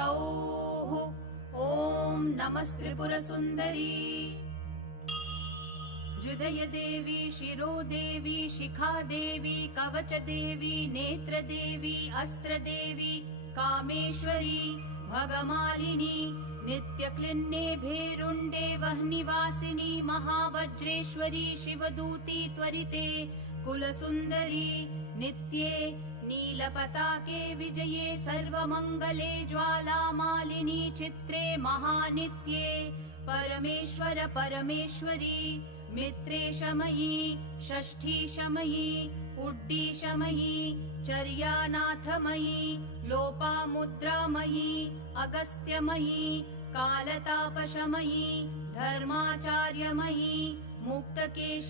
सौः ॐ नमस्त्रिपुरसुन्दरी हृदयदेवी शिरोदेवी शिखादेवी कवचदेवी नेत्रदेवी अस्त्रदेवी कामेश्वरी भगमालिनी नित्यक्लिन्ने भेरुण्डे वह्निवासिनी महावज्रेश्वरी शिवदूती त्वरिते कुलसुन्दरी नित्ये नीलपताके विजये सर्वमङ्गले ज्वालामालिनी चित्रे महानित्ये परमेश्वर परमेश्वरी मित्रे शमयी षष्ठी शमयी उड्डी शमयी चर्यानाथमयी लोपामुद्रामयी अगस्त्यमयी कालतापशमयी धर्माचार्यमयी मुक्तकेश